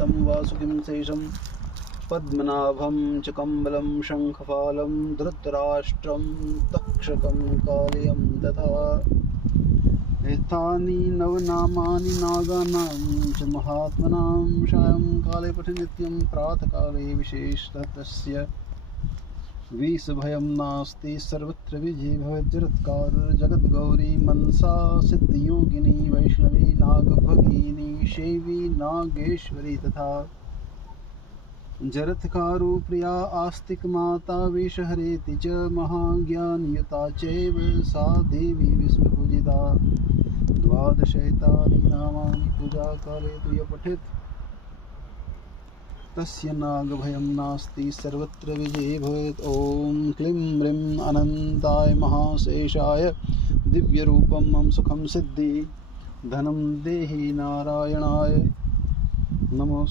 तं वासुकिं शेषं पद्मनाभं च कम्बलं शङ्खपालं धृतराष्ट्रं तक्षकं कालियं तथा एतानि नवनामानि नागानां च महात्मनां सायंकाले पठि नित्यं प्रातःकाले विशेषतः तस्य विषभयं नास्ति सर्वत्र विजयी भवज्जरत्कार जगद्गौरी मनसा सिद्धयोगिनी वैष्णवी नागभगिनी शैवी नागेश्वरी तथा जरत्कारो प्रिया आस्तिक माता विषहरेति च महाज्ञानयुता चैव सा देवी विश्वपूजिता द्वादशैतानि नामानि पूजाकाले तु य पठेत् तस्य नागभयं नास्ति सर्वत्र विजयी भवेत्। ॐ क्लीं ह्रीं अनन्ताय महाशेषाय दिव्यरूपं मम सुखं सिद्धि धनं देहि नारायणाय नमोस्तुते।